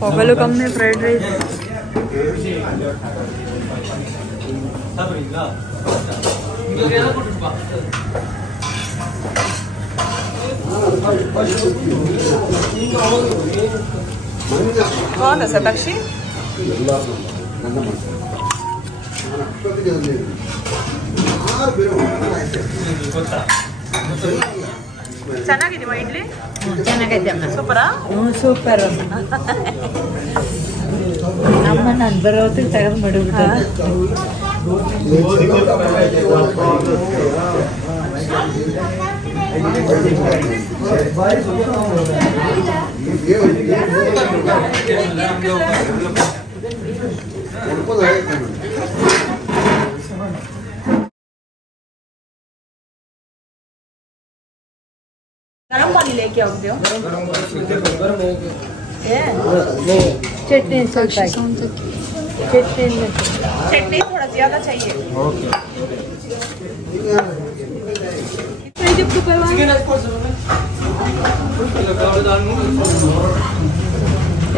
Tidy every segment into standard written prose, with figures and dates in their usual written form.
పొగలు కమ్మే fried rice. బాగుందా శతాక్షి? ಚೆನ್ನಾಗಿದೀವಾ ಇಡ್ಲಿ? ಚೆನ್ನಾಗೈತೆ ಅಮ್ಮ. ಸೂಪರಾ? ಸೂಪರ್. ನಮ್ಮ ನಾನು ಬರೋದಕ್ಕೆ ತಗೊಂಡು ಮಾಡಿಬಿಟ್ಟು गरम पानी लेके आओ दो। चटनी ಸ್ವಲ್ಪ चटनी थोड़ा ज्यादा चाहिए।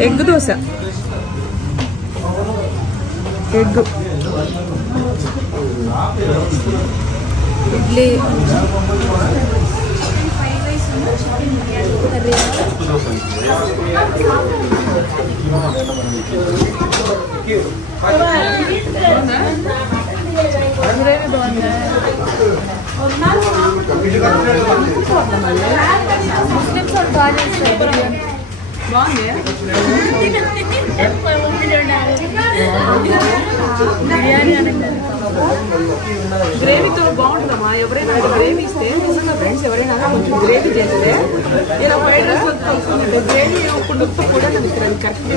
एग दोसा, एग इडली, గ్రేవీతో బాగుంటుందమ్మా. ఎవరైనా గ్రేవీ ఇస్తే నిజంగా ఫ్రెండ్స్ ఎవరైనా కొంచెం గ్రేవీ చేస్తే ఇలా ఫ్రైడ్ రైస్ వస్తుంది. గ్రేవీ ఉప్పుతో కూడా నాకు కరెక్ట్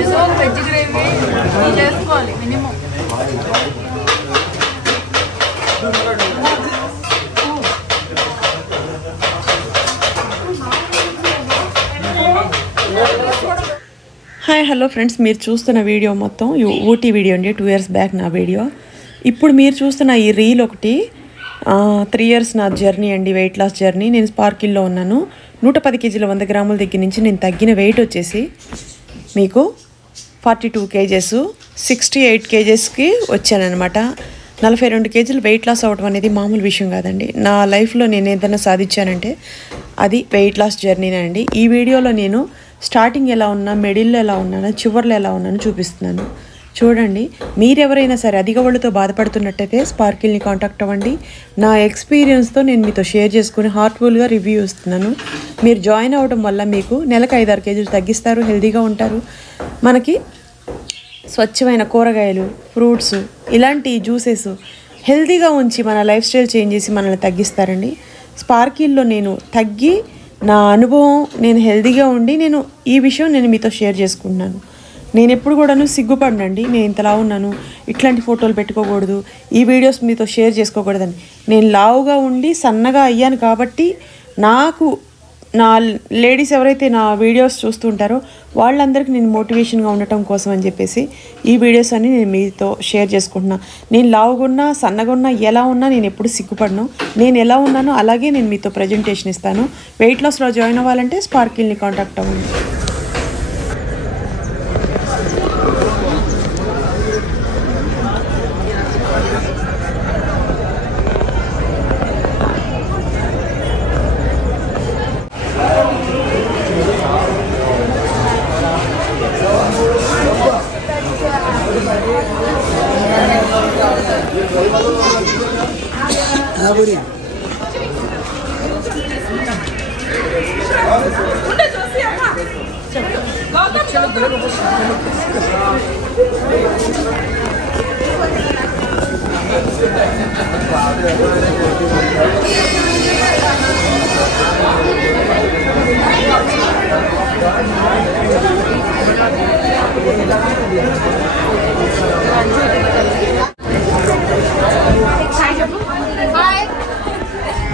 ఏదో వెజ్ గ్రేవీ చేసుకోవాలి మినిమం. హాయ్ హలో ఫ్రెండ్స్, మీరు చూస్తున్న వీడియో మొత్తం ఊటీ వీడియో అండి. 2 years బ్యాక్ నా వీడియో. ఇప్పుడు మీరు చూస్తున్న ఈ రీల్ ఒకటి 3 years నా జర్నీ అండి, వెయిట్ లాస్ జర్నీ. నేను స్పార్కిల్లో ఉన్నాను. 110 kgs 100 grams దగ్గర నుంచి నేను తగ్గిన వెయిట్ వచ్చేసి మీకు 42 kgs 68 kgsకి వచ్చానమాట. 42 kgs వెయిట్ లాస్ అవ్వడం అనేది మామూలు విషయం కాదండి. నా లైఫ్లో నేను ఏదైనా సాధించానంటే అది వెయిట్ లాస్ జర్నీనండి. ఈ వీడియోలో నేను స్టార్టింగ్ ఎలా ఉన్నా, మిడిల్లో ఎలా ఉన్నానో, చివర్లో ఎలా ఉన్నానో చూపిస్తున్నాను. చూడండి, మీరెవరైనా సరే అధిక ఒళ్ళుతో బాధపడుతున్నట్టయితే స్పార్కిల్ని కాంటాక్ట్ అవ్వండి. నా ఎక్స్పీరియన్స్తో నేను మీతో షేర్ చేసుకుని హార్ట్ఫుల్గా రివ్యూ ఇస్తున్నాను. మీరు జాయిన్ అవ్వడం వల్ల మీకు నెలకు 5-6 kgs తగ్గిస్తారు, హెల్తీగా ఉంటారు. మనకి స్వచ్ఛమైన కూరగాయలు, ఫ్రూట్స్, ఇలాంటి జ్యూసెస్ హెల్తీగా ఉంచి మన లైఫ్ స్టైల్ చేంజ్ చేసి మనల్ని తగ్గిస్తారండి. స్పార్కిల్లో నేను తగ్గి నా అనుభవం, నేను హెల్తీగా ఉండి నేను ఈ విషయం నేను మీతో షేర్ చేసుకుంటున్నాను. నేను ఎప్పుడు కూడాను సిగ్గుపడినండి, నేను ఇంతలా ఉన్నాను, ఇట్లాంటి ఫోటోలు పెట్టుకోకూడదు, ఈ వీడియోస్ మీతో షేర్ చేసుకోకూడదని. నేను లావుగా ఉండి సన్నగా అయ్యాను కాబట్టి నాకు నా లేడీస్ ఎవరైతే నా వీడియోస్ చూస్తుంటారో వాళ్ళందరికీ నేను మోటివేషన్గా ఉండటం కోసం అని చెప్పేసి ఈ వీడియోస్ అన్నీ నేను మీతో షేర్ చేసుకుంటున్నా. నేను లావుగున్నా సన్నగా ఉన్నా ఎలా ఉన్నా నేను ఎప్పుడు సిగ్గుపడను. నేను ఎలా ఉన్నానో అలాగే నేను మీతో ప్రజెంటేషన్ ఇస్తాను. వెయిట్ లాస్లో జాయిన్ అవ్వాలంటే స్పార్కిల్ని కాంటాక్ట్ అవ్వండి.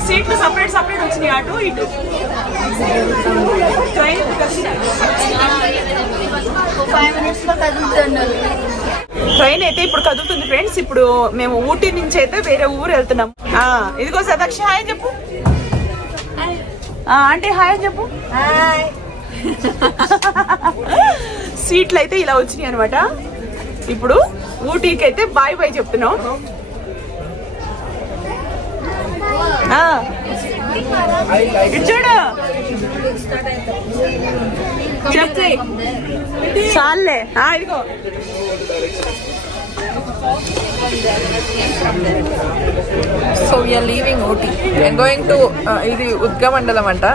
సీట్లు సపరేట్ సపరేట్ వచ్చినాయి, అటు ఇటు. ట్రైన్ అయితే ఇప్పుడు కదులుతుంది ఫ్రెండ్స్. ఇప్పుడు మేము ఊటీ నుంచి అయితే వేరే ఊరు వెళ్తున్నాం. ఇదిగో సదాక్ష హాయ్ అని చెప్పు. అంటే హాయ్ అని చెప్పు. సీట్లు అయితే ఇలా వచ్చినాయి అనమాట. ఇప్పుడు ఊటీకి అయితే బాయ్ బాయ్ చెప్తున్నాం. ఇటు చూడు చెప్తే చాలే. ఇదిగో So we are leaving Ooty. We are going to ఇది ఉద్గమండలం అంట.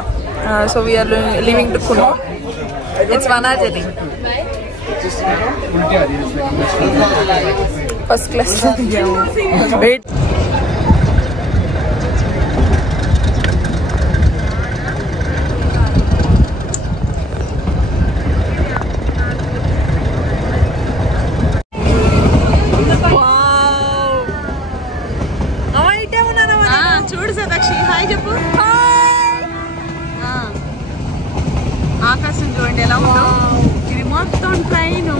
So we are leaving to Kuno. It's one hour journey. First class. Wait. చూడు సదాక్షి హాయ్ చెప్పు. ఆకాశం చూడండి ఎలా ఉందో. ఇది మొత్తం ట్రైన్.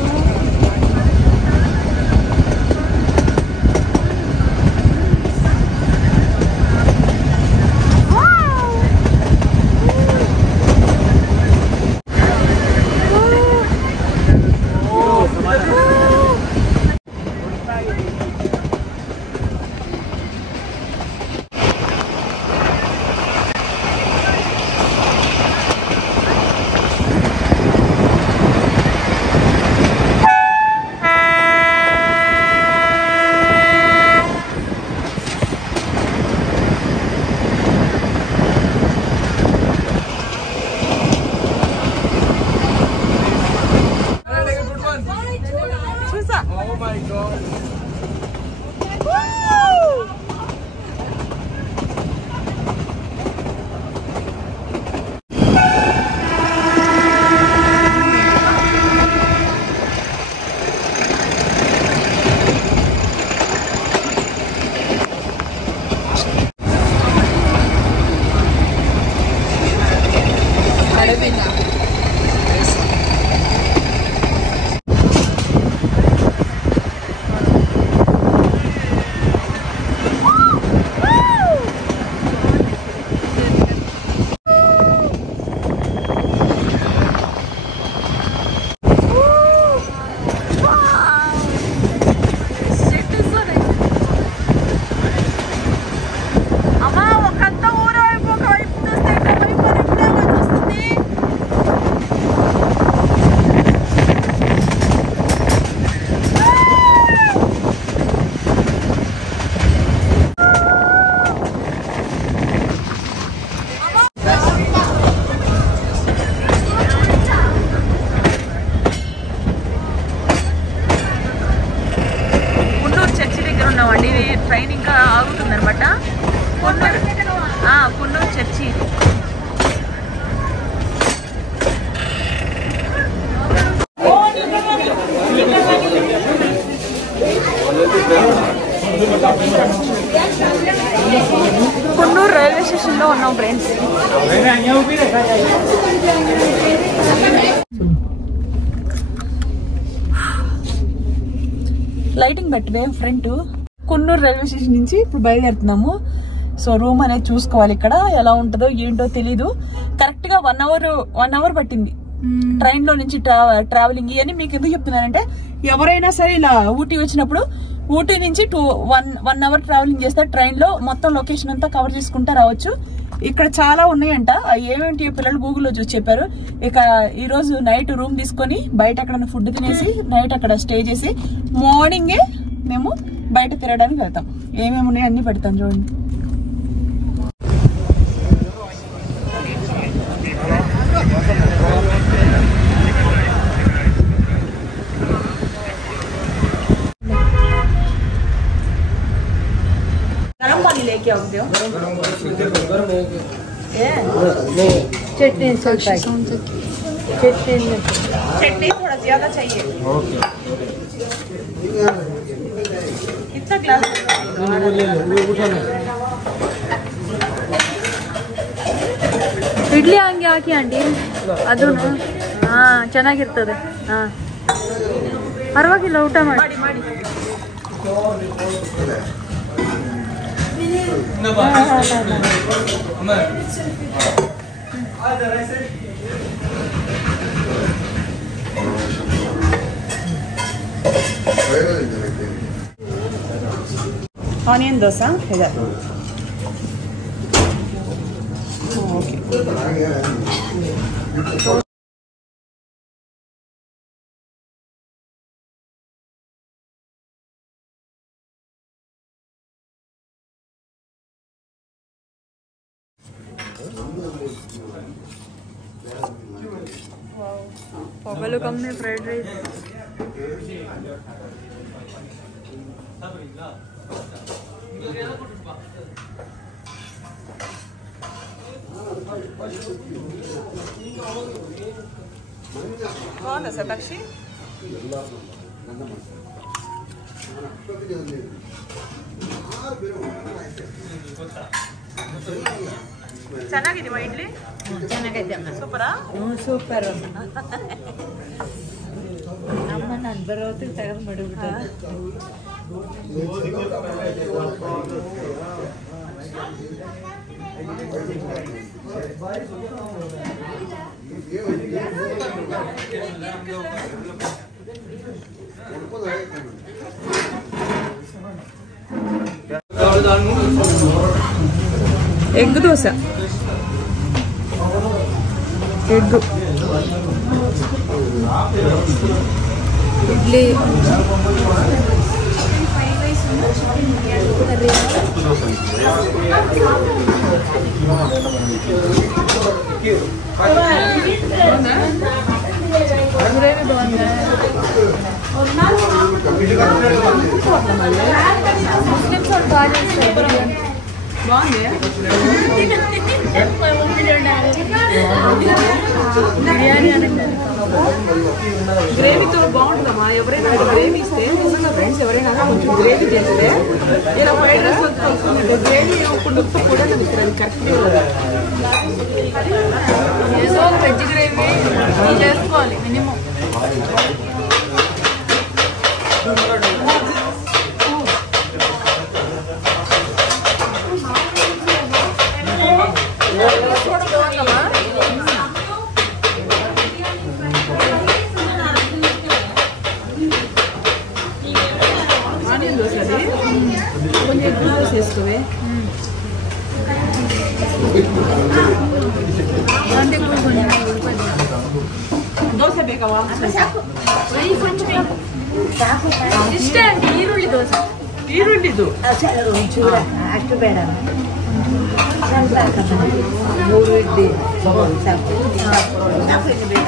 ట్రైన్ ఇంకా ఆగుతుంది అనమాట. Coonoor church. Coonoor railway station లో ఉన్నాం ఫ్రెండ్స్. లైటింగ్ పెట్టవే ఫ్రంట్. కున్నూరు రైల్వే స్టేషన్ నుంచి ఇప్పుడు బయలుదేరుతున్నాము. సో రూమ్ అనేది చూసుకోవాలి. ఇక్కడ ఎలా ఉంటుందో ఏంటో తెలీదు. కరెక్ట్ గా 1 అవర్ పట్టింది ట్రైన్ లో నుంచి ట్రావెలింగ్. ఇవన్నీ మీకు ఎందుకు చెప్తున్నానంటే ఎవరైనా సరే ఇలా ఊటీ వచ్చినప్పుడు ఊటీ నుంచి 1 అవర్ ట్రావెలింగ్ చేస్తే ట్రైన్ లో మొత్తం లొకేషన్ అంతా కవర్ చేసుకుంటా రావచ్చు. ఇక్కడ చాలా ఉన్నాయంట. ఏమేంటి పిల్లలు గూగుల్లో చూసి చెప్పారు. ఇక ఈ రోజు నైట్ రూమ్ తీసుకొని బయట ఎక్కడ ఫుడ్ తినేసి నైట్ అక్కడ స్టే చేసి మార్నింగే మేము బయట తిరగడానికి వెళ్తాం. ఏమేమి ఉన్నాయో అన్ని పెడతాం చూడండి. गरम पानी लेके आओ दो. चटनी चटनी थोड़ा ज्यादा चाहिए. कितना ग्लास? ಇಡ್ಲಿ ಹಂಗೆ ಹಾಕಿ ಆಂಟಿ. ಅದು ಚೆನ್ನಾಗಿರ್ತದೆ. ಪರವಾಗಿಲ್ಲ, ಊಟ ಮಾಡಿ. ఆనియన్ దోశ ఇదే. పొగలు కమ్మే ఫ్రైడ్ రైస్. బాగుందా సతాక్షి? ಚೆನ್ನಾಗಿದೀವಾ ಇಡ್ಲಿ? ಚೆನ್ನಾಗೈತೆ ಅಮ್ಮ. ಸೂಪರಾ? ಸೂಪರ್. ನಮ್ಮ ನಾನು ಬರೋ ಹೊತ್ತಿಗೆ ತಗೊಂಡು ಮಾಡಿಬಿಟ್ಟು ఎగ్ దోశ, ఎగ్ ఇడ్లీ, బాగుంది. బిర్యానీ గ్రేవీతో బాగుంటుందమ్మా. ఎవరైనా గ్రేవీ ఇస్తే నిజంగా ఫ్రెండ్స్ ఎవరైనా కొంచెం గ్రేవీ చేస్తే ఇలా ఫ్రైడ్ రైస్ వస్తుంది. గ్రేవీ ఇప్పుడు కూడా నాకు కరెక్ట్ ఏదో వెజ్ గ్రేవీ చేసుకోవాలి మినిమం. ఆనియన్ దోశ అది కొంచెం ఎక్కువ దోశ వేసుకోవే. దోశ ಬೇಕಾವಾ? ಇಷ್ಟೇ ಅಂತೆ. ಈರುಳ್ಳಿ ದೋಸೆ. ಈರುಳ್ಳಿದು ಅಷ್ಟು ಬೇಡ. ಸ್ವಲ್ಪ 3 ಇಡ್ಲಿ ಸಾಕು ಬೇಡ.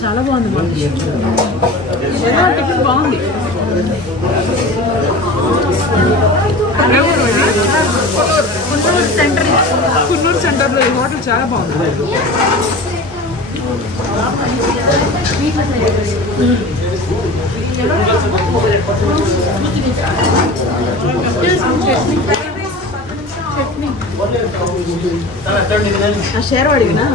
చాలా బాగుంది. టిఫిన్ బాగుంది. కున్నూరు సెంటర్లో ఈ హోటల్ చాలా బాగుంది. షేర్వాడినా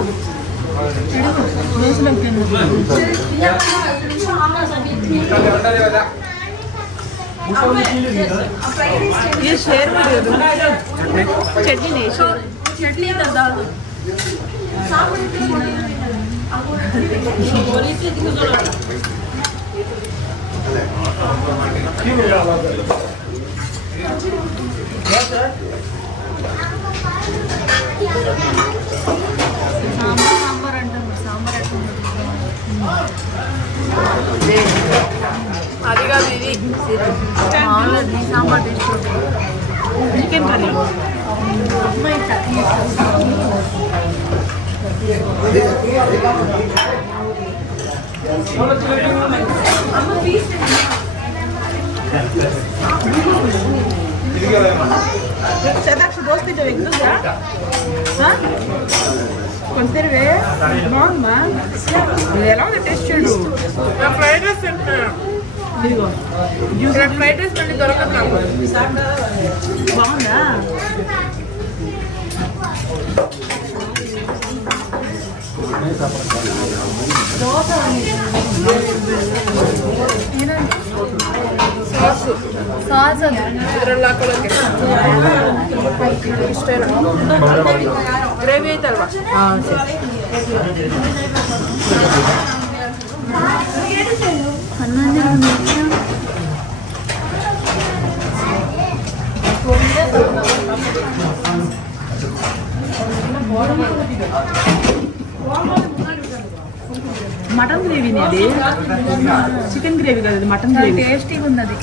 ये शेरवाड़ी चटनी नहीं चटनी दाल సాంబార్ అంటారు. సాంబార్ అది కాదు, ఇది సాంబార్ చికెన్ కర్రీ. శతాక్ష దోస్త్ తింటే వెళ్తుందా కొంతవే బాగుందా ఇది ఎలా ఉంది టేస్ట్ చూడు ఫ్రైడ్ రైస్ తింటున్నా ఇదిగో ఫ్రైడ్ రైస్ మళ్ళీ దొరకదు నాకు బాగుందా సాస్ గ్రేవీ అయితే అಲ್ವಾ మటన్ గ్రేవీని అది చికెన్ గ్రేవీ కదా అది మటన్ గ్రేవీ టేస్టీగా ఉన్నది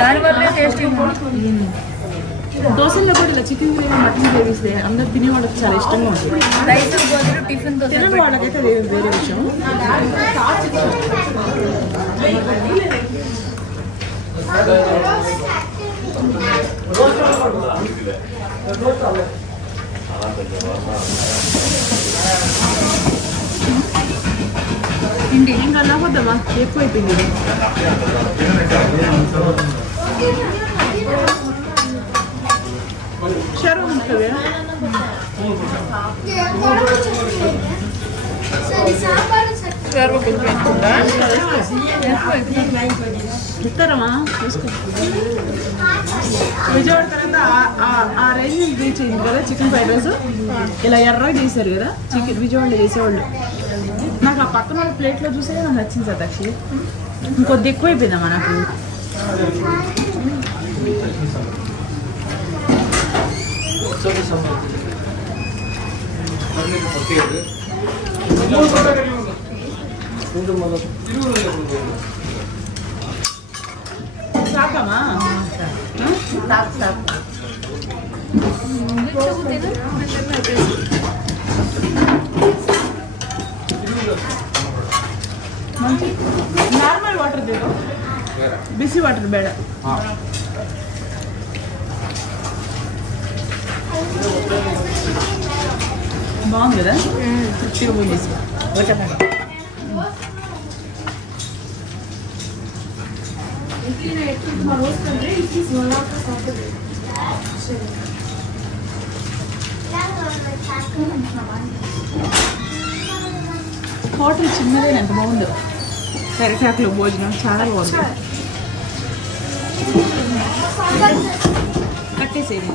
దానివల్ల టేస్టీగా ఉంది దోశల్లో కూడా ఇలా చికెన్ గ్రేవీ మటన్ గ్రేవీ ఇస్తే అందరు తినే వాళ్ళకి చాలా ఇష్టంగా ఉంటుంది రైస్ బదులు టిఫిన్ తినని వాళ్ళకైతే వేరే విషయం ఇంటి ఏం కలకపోద్దామా ఎక్కువ అయిపోయింది షర్వ ఉంటుంది షర్వ కొంచెం ఎక్కువ ఇస్తారమ్మా విజయవాడ తర్వాత ఆ రేంజ్ రీచ్ అయింది కదా చికెన్ ఫ్రైడ్ రైస్ ఇలా ఎర్రగా చేశారు కదా చికెన్ విజయవాడలో చేసేవాళ్ళు నాకు ఆ పక్కన వాళ్ళ ప్లేట్లో చూసే నాకు నచ్చింది సార్ యాక్చువల్లీ ఇంకొద్ది ఎక్కువ అయిపోయిందమ్మా నాకు సాకమ్మా నార్మల్ వాటర్ తీరు బిసి వాటర్ ಬೇಡ బాగుంది కదా తృప్తిగా పోయేసి హోటల్ చిన్నదే ఎంత బాగుందో తెరటాకులో భోజనం చాలా బాగుంది కట్టేసేది